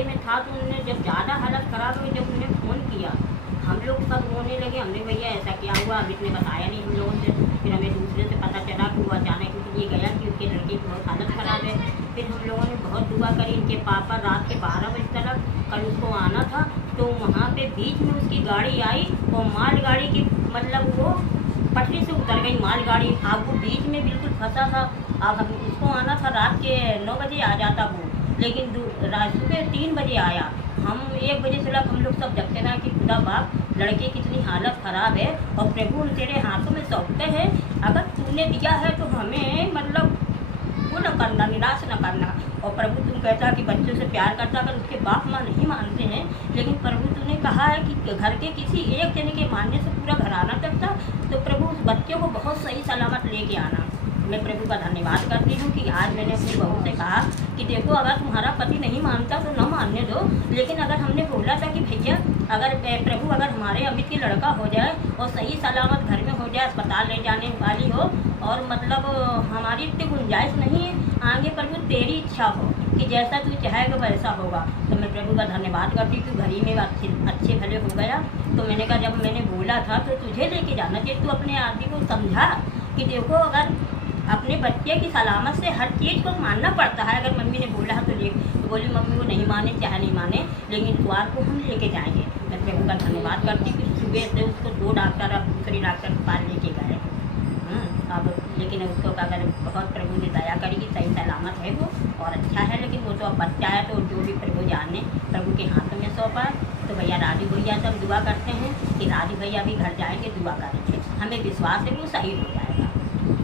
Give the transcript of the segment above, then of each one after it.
बरामदे में था तो उन्होंने जब ज़्यादा हालत ख़राब हुई, जब उन्हें फ़ोन किया, हम लोग सब रोने लगे। हमने भैया ऐसा क्या हुआ, अमित ने बताया नहीं हम लोगों से। फिर हमें दूसरे से पता चला कि वो अचानक ये गया कि उसके लड़के की बहुत हालत ख़राब है। फिर हम लोगों ने बहुत दुआ करी। इनके पापा रात के 12 बजे तक, कल उसको आना था, तो वहाँ पे बीच में उसकी गाड़ी आई और मालगाड़ी की मतलब वो पटरी से उतर गई मालगाड़ी। अब वो बीच में बिल्कुल फंसा था। अब हम उसको आना था रात के 9 बजे आ जाता वो, लेकिन सुबह 3 बजे आया। हम 1 बजे से लग हम लोग सब जगते रहे कि खुदा बाप लड़के की इतनी हालत ख़राब है और प्रभु तेरे हाथों में सौंपते हैं, अगर तूने दिया है तो हमें मतलब वो न करना, निराश न करना। और प्रभु तुम कहता कि बच्चों से प्यार करता, अगर उसके बाप माँ नहीं मानते हैं, लेकिन प्रभु तूने कहा है कि घर के किसी एक जने के मानने से पूरा घराना तक था, तो प्रभु उस बच्चों को बहुत सही सलामत लेके आना। मैं प्रभु का धन्यवाद करती हूँ कि आज मैंने अपनी बहू से कहा कि देखो अगर तुम्हारा पति नहीं मानता तो न मानने दो, लेकिन अगर हमने बोला था कि भैया अगर प्रभु अगर हमारे अमित की लड़का हो जाए और सही सलामत घर में हो जाए, अस्पताल ले जाने वाली हो, और मतलब हमारी इतनी गुंजाइश नहीं है, आगे प्रभु तेरी इच्छा हो कि जैसा तू चाहेगा वैसा होगा। तो मैं प्रभु का धन्यवाद करती हूँ कि घर ही में अच्छे भले हो गया। तो मैंने कहा जब मैंने बोला था तो तुझे लेके जाना चाहिए, तू अपने आदमी को समझा कि देखो अगर अपने बच्चे की सलामत से हर चीज़ को मानना पड़ता है। अगर मम्मी ने बोला है तो बोली मम्मी वो नहीं माने चाहे नहीं माने, लेकिन इतवार को हम लेके जाएंगे। मैं प्रभु का धन्यवाद करती हूँ कि सुबह से उसको 2 डॉक्टर अब दूसरी डॉक्टर के पास लेके गए। अब लेकिन उसको अगर बहुत प्रभु ने दया करी कि सही सलामत है वो और अच्छा है, लेकिन वो तो अब बच्चा है, तो जो भी प्रभु जाने प्रभु के हाथों में सौंपा। तो भैया राजू भैया सब दुआ करते हैं कि राजू भैया भी घर जाएंगे, दुआ करेंगे, हमें विश्वास है कि वो सही हो जाएगा।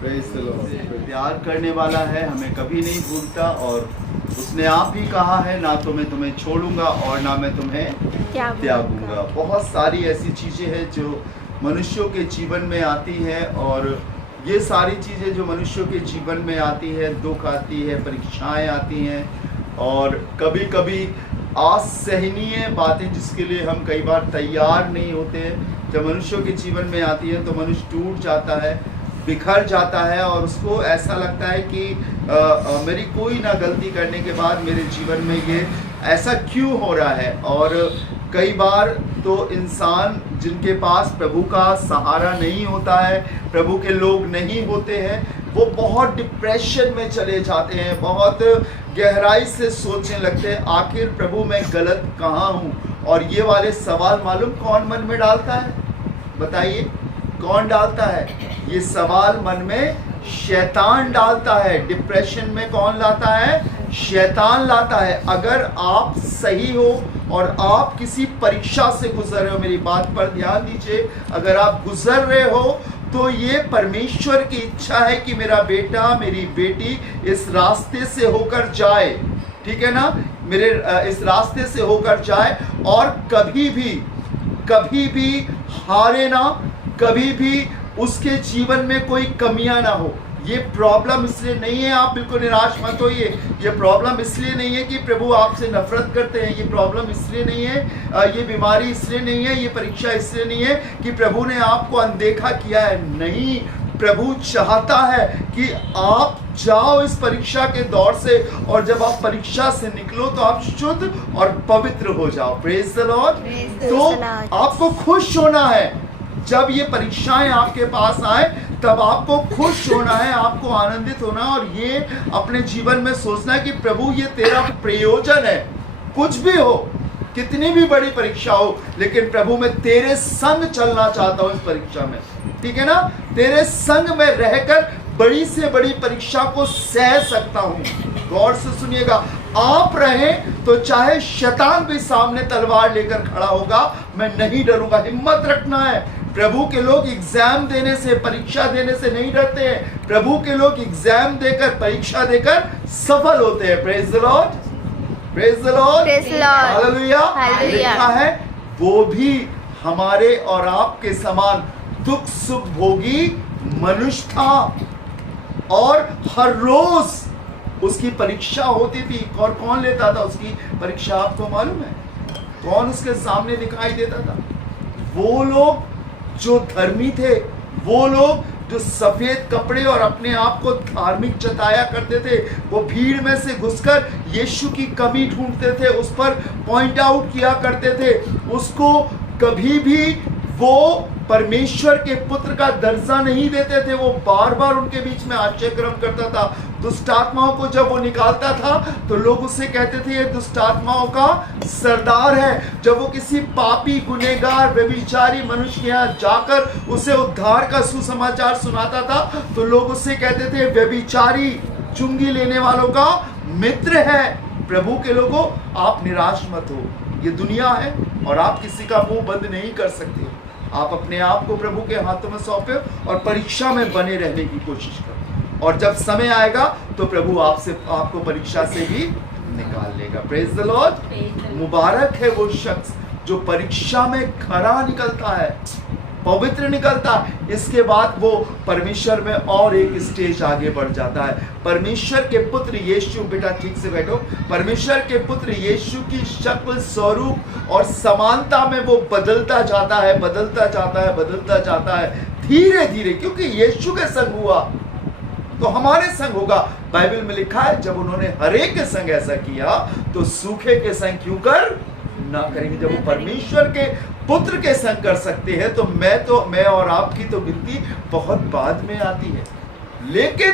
प्यार करने वाला है, हमें कभी नहीं भूलता, और उसने आप ही कहा है ना तो मैं तुम्हें छोड़ूंगा और ना मैं तुम्हें त्यागूंगा। बहुत सारी ऐसी चीज़ें हैं जो मनुष्यों के जीवन में आती है, और ये सारी चीज़ें जो मनुष्यों के जीवन में आती है, दुख आती है, परीक्षाएं आती हैं, और कभी कभी असहनीय बातें जिसके लिए हम कई बार तैयार नहीं होते हैं, जब मनुष्यों के जीवन में आती है तो मनुष्य टूट जाता है, बिखर जाता है, और उसको ऐसा लगता है कि मेरी कोई ना गलती करने के बाद मेरे जीवन में ये ऐसा क्यों हो रहा है। और कई बार तो इंसान जिनके पास प्रभु का सहारा नहीं होता है, प्रभु के लोग नहीं होते हैं, वो बहुत डिप्रेशन में चले जाते हैं, बहुत गहराई से सोचने लगते हैं आखिर प्रभु मैं गलत कहाँ हूँ। और ये वाले सवाल मालूम कौन मन में डालता है, बताइए कौन डालता है? ये सवाल मन में शैतान डालता है। डिप्रेशन में कौन लाता है? शैतान लाता है। अगर आप सही हो और आप किसी परीक्षा से गुजर रहे हो, मेरी बात पर ध्यान दीजिए, अगर आप गुजर रहे हो तो ये परमेश्वर की इच्छा है कि मेरा बेटा मेरी बेटी इस रास्ते से होकर जाए, ठीक है ना, मेरे इस रास्ते से होकर जाए और कभी भी हारे ना, कभी भी उसके जीवन में कोई कमियां ना हो। ये प्रॉब्लम इसलिए नहीं है, आप बिल्कुल निराश मत होइए, ये प्रॉब्लम इसलिए नहीं है कि प्रभु आपसे नफरत करते हैं, ये प्रॉब्लम इसलिए नहीं है, ये बीमारी इसलिए नहीं है, ये परीक्षा इसलिए नहीं है कि प्रभु ने आपको अनदेखा किया है। नहीं, प्रभु चाहता है कि आप जाओ इस परीक्षा के दौर से, और जब आप परीक्षा से निकलो तो आप शुद्ध और पवित्र हो जाओ। Praise the Lord. तो आपको खुश होना है जब ये परीक्षाएं आपके पास आए, तब आपको खुश होना है, आपको आनंदित होना, और ये अपने जीवन में सोचना है कि प्रभु ये तेरा प्रयोजन है। कुछ भी हो, कितनी भी बड़ी परीक्षा हो, लेकिन प्रभु मैं तेरे संग चलना चाहता हूं इस परीक्षा में, ठीक है ना, तेरे संग में रहकर बड़ी से बड़ी परीक्षा को सह सकता हूं। गौर से सुनिएगा, आप रहें तो चाहे शैतान भी सामने तलवार लेकर खड़ा होगा, मैं नहीं डरूंगा। हिम्मत रखना है। प्रभु के लोग एग्जाम देने से, परीक्षा देने से नहीं डरते हैं। प्रभु के लोग एग्जाम देकर, परीक्षा देकर सफल होते हैं। Praise the Lord, praise the Lord, hallelujah. लिखा है वो भी हमारे और आपके समान दुख सुख भोगी मनुष्य था, और हर रोज उसकी परीक्षा होती थी। और कौन लेता था उसकी परीक्षा, आपको मालूम है? कौन उसके सामने दिखाई देता था? वो लोग जो धर्मी थे, वो लोग जो सफेद कपड़े और अपने आप को धार्मिक जताया करते थे, वो भीड़ में से घुसकर यीशु की कमी ढूंढते थे, उस पर पॉइंट आउट किया करते थे, उसको कभी भी वो परमेश्वर के पुत्र का दर्जा नहीं देते थे। वो बार बार उनके बीच में आश्चर्य करता था। दुष्ट आत्माओं को जब वो निकालता था तो लोग उससे कहते थे ये दुष्ट आत्माओं का सरदार है। जब वो किसी पापी, गुनहगार, व्यभिचारी मनुष्य के यहाँ जाकर उसे उद्धार का सुसमाचार सुनाता था तो लोग उससे कहते थे व्यभिचारी, चुंगी लेने वालों का मित्र है। प्रभु के लोगों, आप निराश मत हो, ये दुनिया है और आप किसी का मुंह बंद नहीं कर सकते। आप अपने आप को प्रभु के हाथों में सौंपे और परीक्षा में बने रहने की कोशिश करो, और जब समय आएगा तो प्रभु आपको परीक्षा से भी निकाल लेगा। Praise the Lord. मुबारक है वो शख्स जो परीक्षा में खरा निकलता है, पवित्र निकलता है। इसके बाद वो परमेश्वर में और एक स्टेज आगे बढ़ जाता है। परमेश्वर के पुत्र यीशु, बेटा ठीक से बैठो, परमेश्वर के पुत्र यीशु की शक्ल, स्वरूप और समानता में वो बदलता जाता है, बदलता जाता है, बदलता जाता है धीरे धीरे। क्योंकि यीशु के संग हुआ तो हमारे संग होगा। बाइबल में लिखा है जब उन्होंने हरेक के संग ऐसा किया तो सूखे के संग क्यों कर ना करेंगे। जब वो परमेश्वर के पुत्र के संग कर सकते हैं तो मैं और आपकी तो गिनती बहुत बाद में आती है, लेकिन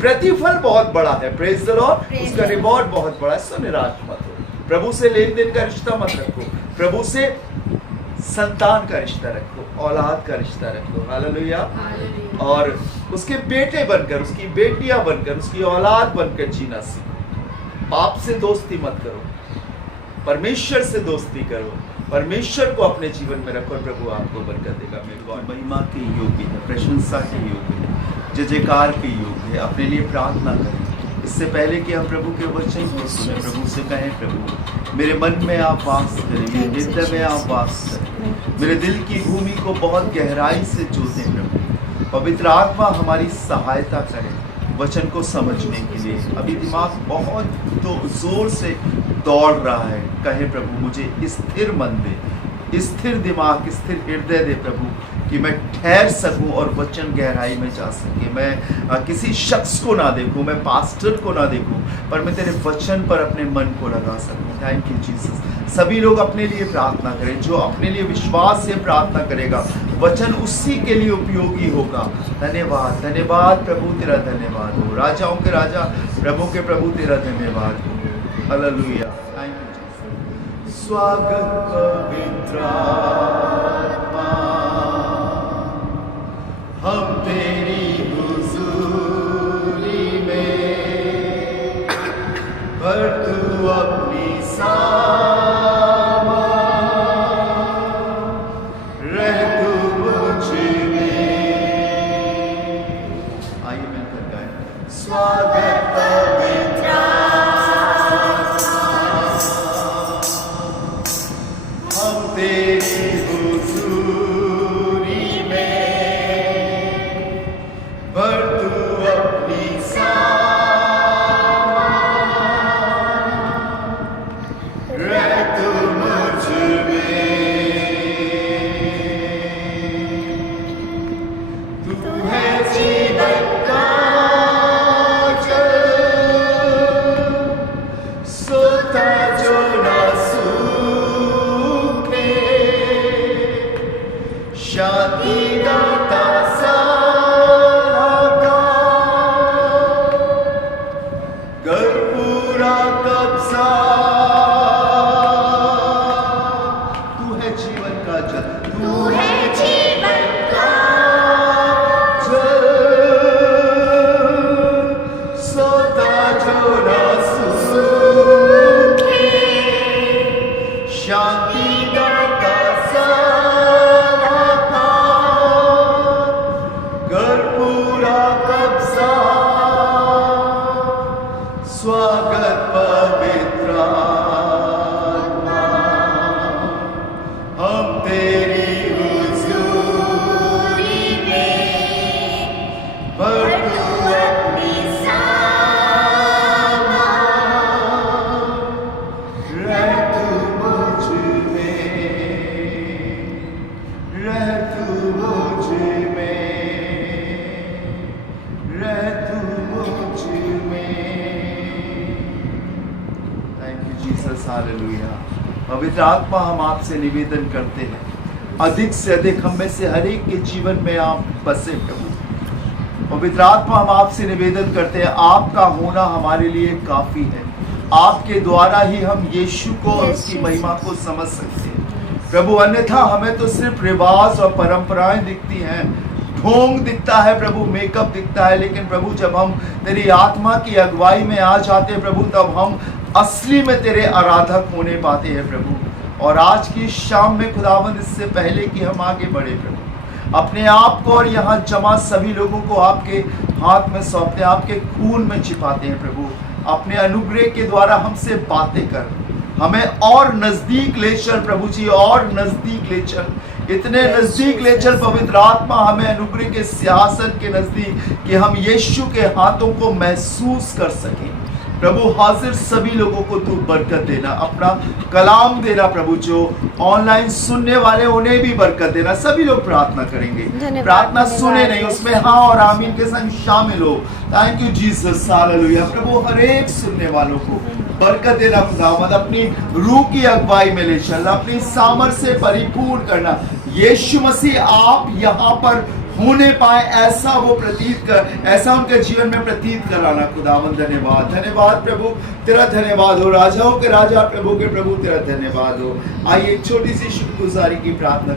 प्रतिफल बहुत बड़ा है। Praise the Lord. उसका रिवॉर्ड बहुत बड़ा है। सो निराश मत हो। प्रभु से लेन देन का रिश्ता मत रखो, प्रभु से संतान का रिश्ता रखो, औलाद का रिश्ता रखो। हालेलुया। और उसके बेटे बनकर, उसकी बेटियां बनकर, उसकी औलाद बनकर जीना सीखो। पाप से दोस्ती मत करो, परमेश्वर से दोस्ती करो, परमेश्वर को अपने जीवन में रखो, प्रभु आपको बरकत देगा। मेरे गॉड महिमा के योग्य है, प्रशंसा के योग्य है, जय जयकार के योग्य है। अपने लिए प्रार्थना करें। इससे पहले कि हम प्रभु के वचन को सुने, प्रभु से कहें प्रभु मेरे मन में आप वास करें, मेरे हृदय में आप वास करें, मेरे दिल की भूमि को बहुत गहराई से जोतें प्रभु। पवित्र आत्मा हमारी सहायता करें वचन को समझने के लिए। अभी दिमाग बहुत तो जोर से दौड़ रहा है, कहे प्रभु मुझे स्थिर मन दे, स्थिर दिमाग, स्थिर हृदय दे प्रभु, कि मैं ठहर सकूं और वचन गहराई में जा सके। मैं किसी शख्स को ना देखूं, मैं पास्टर को ना देखूं, पर मैं तेरे वचन पर अपने मन को लगा सकूं। Thank you Jesus. सभी लोग अपने लिए प्रार्थना करें। जो अपने लिए विश्वास से प्रार्थना करेगा वचन उसी के लिए उपयोगी होगा। धन्यवाद, धन्यवाद प्रभु, तेरा धन्यवाद हो। राजाओं के राजा, प्रभु के प्रभु, तेरा धन्यवाद हो। हालेलुया। Thank you Jesus. स्वागत पवित्र आत्मा, हम तेरी हुजूरी में, पर तू अपनी सामा, रह तू मुझ में। आइए मिलकर गाएं। स्वागत पवित्र आत्मा, हम तेरी हुजूरी में, पर तू अपनी सामा, जीसस, हालेलुया। पवित्र आत्मा, हम आपसे निवेदन करते हैं, अधिक से अधिक हम में से हर एक के जीवन में आप बसे प्रभु। पवित्र आत्मा, हम आपसे निवेदन करते हैं, आपका होना हमारे लिए काफी है। आपके द्वारा ही हम यीशु को और उसकी महिमा को समझ सकते हैं प्रभु। अन्यथा हमें तो सिर्फ रिवाज और परंपराएं दिखती हैं, ढोंग दिखता है प्रभु, मेकअप दिखता है। लेकिन प्रभु, जब हम तेरी आत्मा की अगुवाई में आ जाते हैं प्रभु, तब हम असली में तेरे आराधक होने पाते हैं प्रभु। और आज की शाम में खुदावंद, इससे पहले कि हम आगे बढ़े प्रभु, अपने आप को और यहाँ जमा सभी लोगों को आपके हाथ में सौंपते हैं, आपके खून में छिपाते हैं प्रभु। अपने अनुग्रह के द्वारा हमसे बातें कर, हमें और नजदीक ले चल प्रभु जी, और नजदीक ले चल, इतने नजदीक ले चल पवित्र आत्मा, हमें अनुग्रह के सिंहासन के नजदीक, कि हम यीशु के हाथों को महसूस कर सकें प्रभु। हाजिर सभी लोगों को तू बरकत देना, अपना कलाम देना प्रभु। जो ऑनलाइन सुनने वाले, उन्हें भी बरकत देना। सभी लोग प्रार्थना करेंगे, प्रार्थना सुने नहीं, उसमें हाँ और आमीन के संग शामिल हो। Thank you Jesus, hallelujah. प्रभु, हर एक सुनने वालों को बरकत देना खुदावंद, अपनी रूह की अगुवाई में ले चलना, अपनी सामर्थ्य से परिपूर्ण करना। यीशु मसीह, आप यहाँ पर होने पाए ऐसा वो प्रतीत कर, ऐसा उनके जीवन में प्रतीत कराना खुदावंद। धन्यवाद, धन्यवाद प्रभु, तेरा धन्यवाद हो। राजाओं के राजा, प्रभु के प्रभु, तेरा धन्यवाद हो। आइए एक छोटी सी शुक्रगुजारी की प्रार्थना करें।